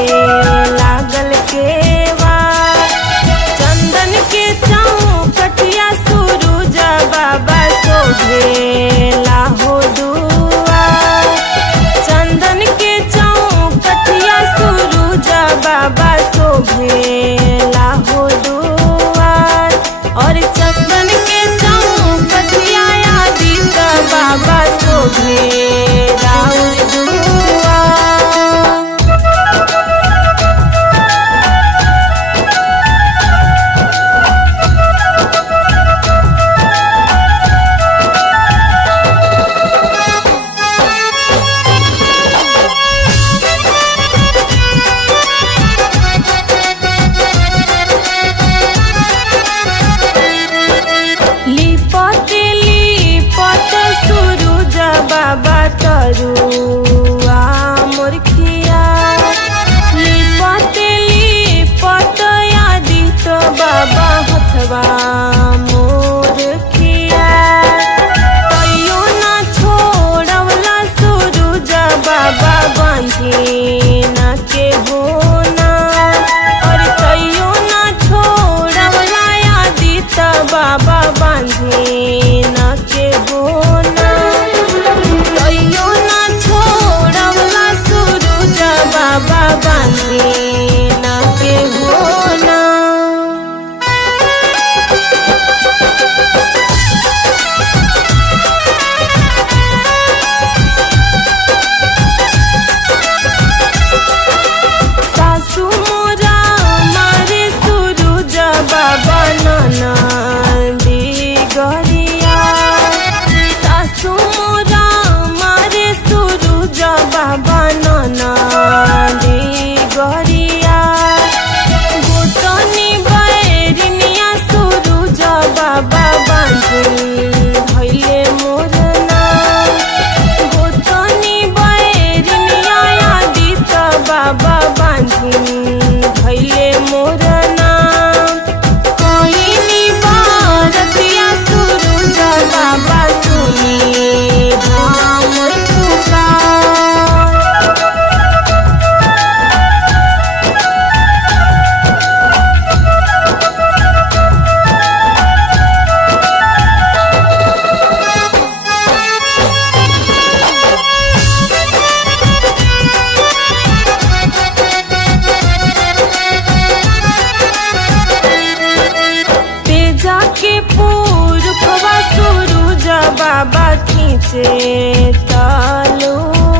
लागल केवाड़। चंदन के चौकटिया सूरज बाबा शोभेला हो दुआर। चंदन के चौकटिया सूरज बाबा शोभेला हो दुआर। और चंदन के चौकटिया आदित्य बाबा शोभेला और दुआर। बाबा तरुआ मोरखिया लिपत लिपत आदित्य बाबा हथवा मोरखिया। तैयो ना छोड़वला सूरज बाबा बंधीना के होना। और तैयो ना छोड़वला आदित्य बाबा बंधीना के होना। तैयो ना छोड़वला सूरज बाबा बंधीना के होना। सासू मोरा मारे सूरज बाबा ननदी गरिया। सासू मोरा मारे सूरज बाबा ननदी गरिया। गोतनी बैरिनिया सूरज बाबा बांधिन धैले मोरना। गोतनी बैरिनिया आदित्य बाबा बांधिन धैले मोरना। कहिनी बारतिया सूरज बाबा सुनी हमर पुकार। तेजा के पुरखवा सूरज बाबा खींचे तलवार।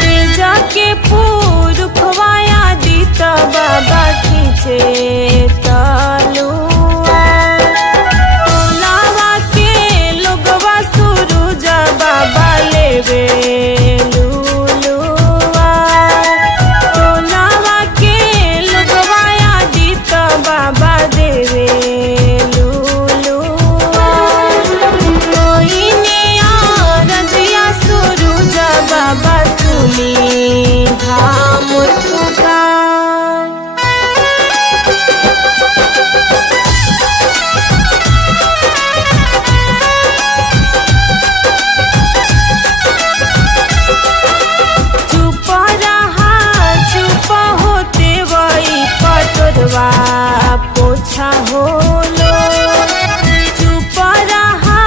तेजा के पुरखवा आदित्य बाबा खींचे तलवार। टोलावा के लोगवा सूरज बाबा लेवे लुलुआ। टोलावा के लोगवा आदित्य बाबा देवे लुलुआ। कोइने आरजिया सूरज बाबा सुनी हमर पुकार। चुप रहा चुप होते वही पटोरवा पोछा होलो। चुप रहा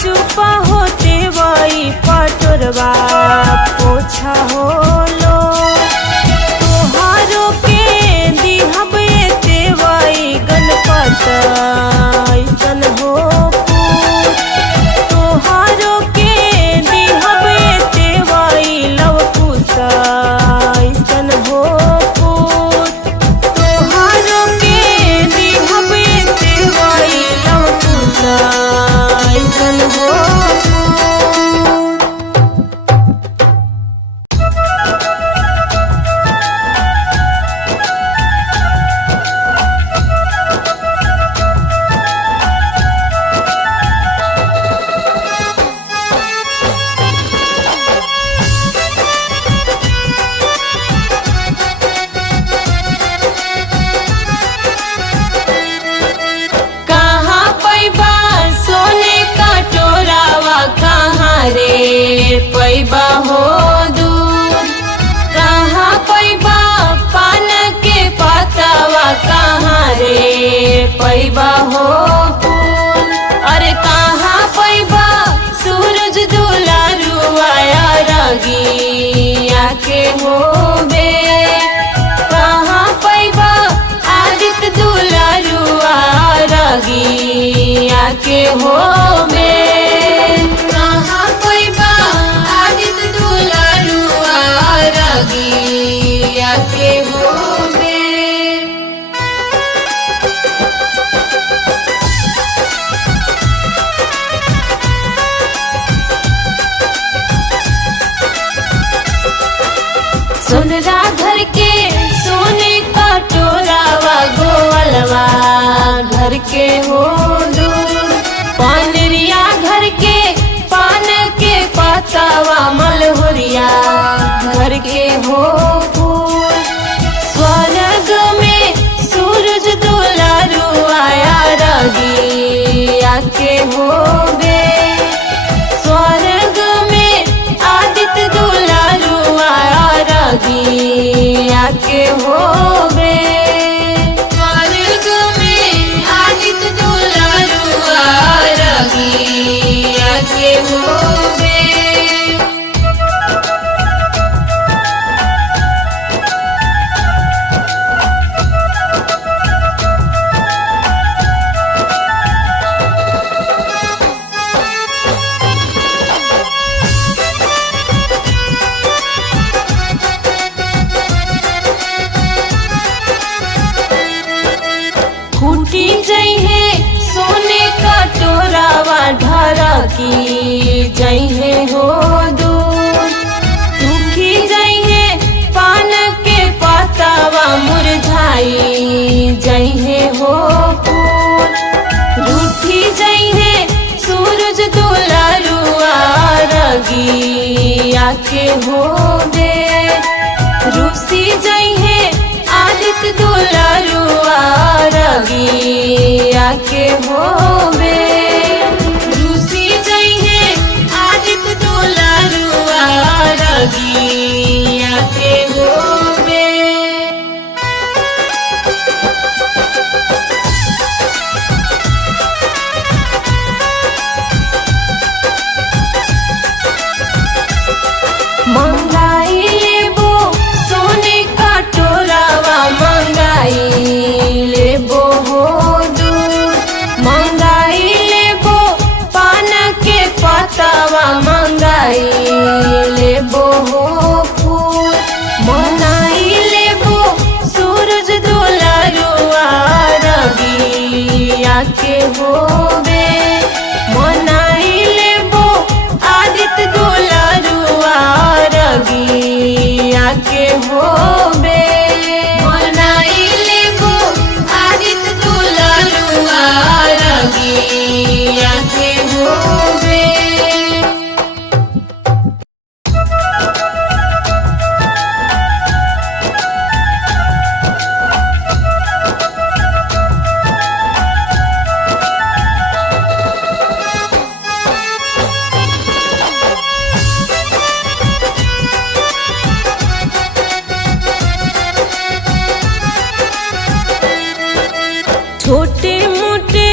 चुप होते वही पटोरवा पोछा होलो। तोहारो के दिहब एते वही गणपत ऐसन हो पूत। तोहारो के दिहब एते वही लवकुश ऐसन हो पूत। तोहारो के दिहब एते वही लवकुश ऐसन हो पूत। रे पैबा हो दूर कहाँ पैबा के होबे। कहाँ कोई बा आदित्य दुलारुआ रगिया के होबे। सोनरा घर के सोने का टोरावा गोवलवा घर के हो दूर। पानरिया घर के पान के पातावा मलहुरिया घर के हो फूल। स्वर्ग में सूरज दुलारुआ रगिया के होबे। स्वर्ग में आदित्य दुलारुआ रगिया के होबे। स्वर्ग में आदित्य दुलारुआ रगिया के होबे। फूटी जइहे सोने का टोरावा ढरा की जइहे हो दूर। दुखी जइहे पान के पातावा मुरझाई जइहे हो फूल। रूठी जइहे सूरज दुलारुआ रगिया के होबे। रूसी जइहे आदित्य दुलारुआ रगिया के होबे। रूसी जइहे आदित्य दुलारुआ रगिया के होबे। मंगाई लेबो सोने का टोरावा मंगाई लेबो हो दूर। मंगाई लेबो पान के पातावा मंगाई लेबो हो फूल। मनाई लेबो सूरज दुलारुआ रगिया के होबे। मनाई लेबो आदित्य दुलारुआ रगिया के होबे। मनाई लेबो आदित्य दुलारुआ रगिया के होबे। छोटे मोटे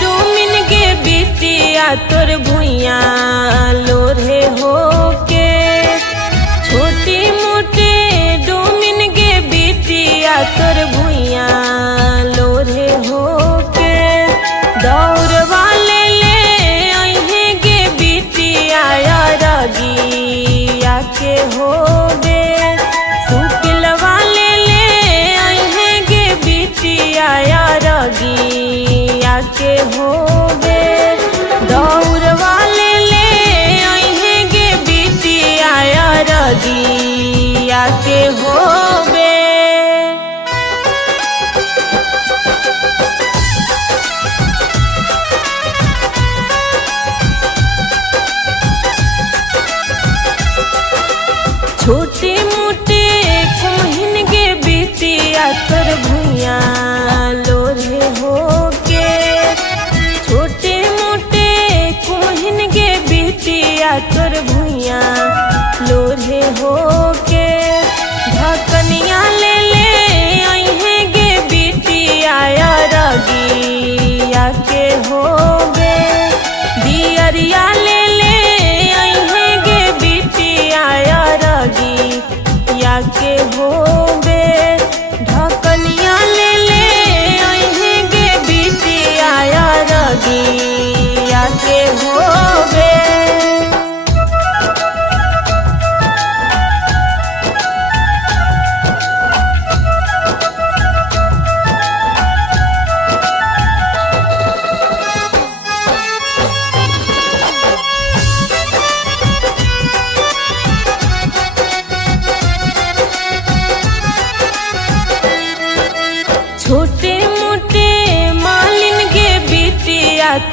डोमिन के बिटिया तोर भुइया लोरे हो के। छोटे मोटे डोमिन के बिटिया तोर भुइया लोरे हो के। दौड़वा ले अइहे गे बिटिया रगिया के होबे। सुपिलवा ले अइहे गे बिटिया रगिया के होबे। दौड़वा ले अइहे गे बिटिया रगिया के होबे। छोटे मोटे कुम्हिन गे बिटिया तोर भुइया लोरे हो के। छोटे मोटे कुम्हिन गे बिटिया तोर भुइया लोरे हो के। ढकनिया ले अइहे गे बिटिया रगिया के होबे। दियरिया ले अइहे गे बिटिया रगिया के होबे। ढकनिया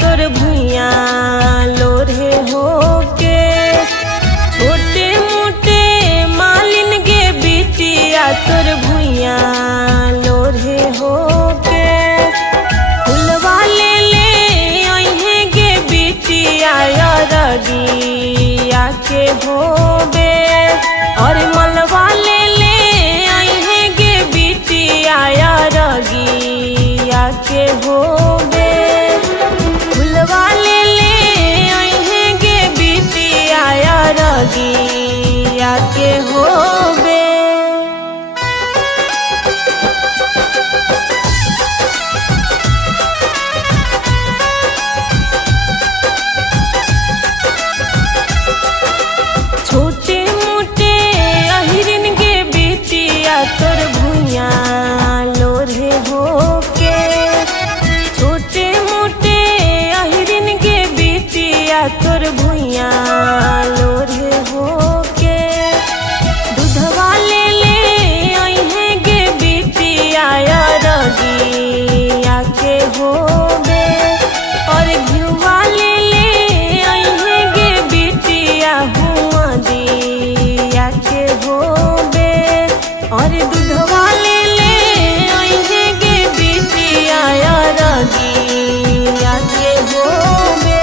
तोर भुइया लोरे होके छोटे मोटे मालिन गे बिटिया तोर भुइया लोरे होके फुलवा ले ले अइहे गे बिटिया रगिया के होबे और मलवा ले ले अइहे गे बिटिया रगिया के होबे फुलवा ले ले अइहे गे बिटिया रगिया के होबे। छोटे मोटे अहिरन गे बिटिया तोर भुइया लोरे होके छोटे मोटे अहिरन गे बिटिया तोर भुइया लोरे होके दूधवा ले ले अइहे गे बिटिया रगिया के होबे और घिउवा ले ले अइहे गे बिटिया हुआ दिया के होबे और दूधवा ले ले अइहे गे बिटिया रगिया के होबे।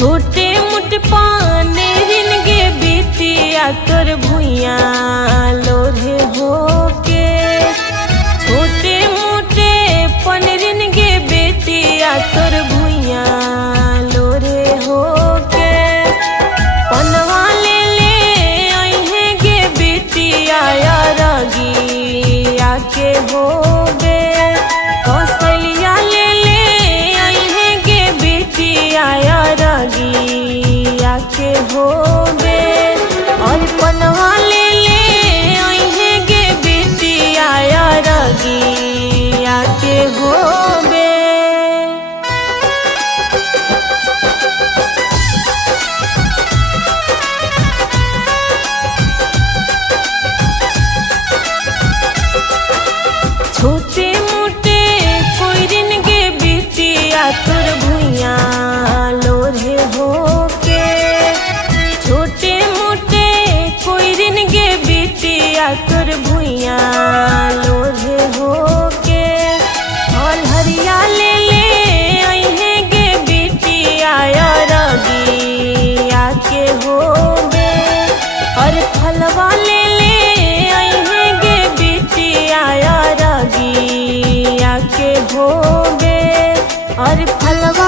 छोटे मोटे पाने रिन गे बिटिया तोर भुइया लोरे होके छोटे मोटे पनरिन गे बेटिया तोर भुइया लोरे होके पनवा ले ले अइहे गे बिटिया रगिया के होबे कौशल्या ले ले अइहे गे बिटिया रगिया के होबे और पनवा ले ले अइहे गे बिटिया रगिया के होबे। छोटे मोटे कोइरिन गे बिटिया तोर भुइया लोरे होके छोटे मोटे कोइरिन गे बिटिया तोर भुइया लोरे होके और हरिया ले ले अइहे गे बिटिया रगिया के होबे और फलवा ले ले अइहे गे बिटिया रगिया के होबे और फलवा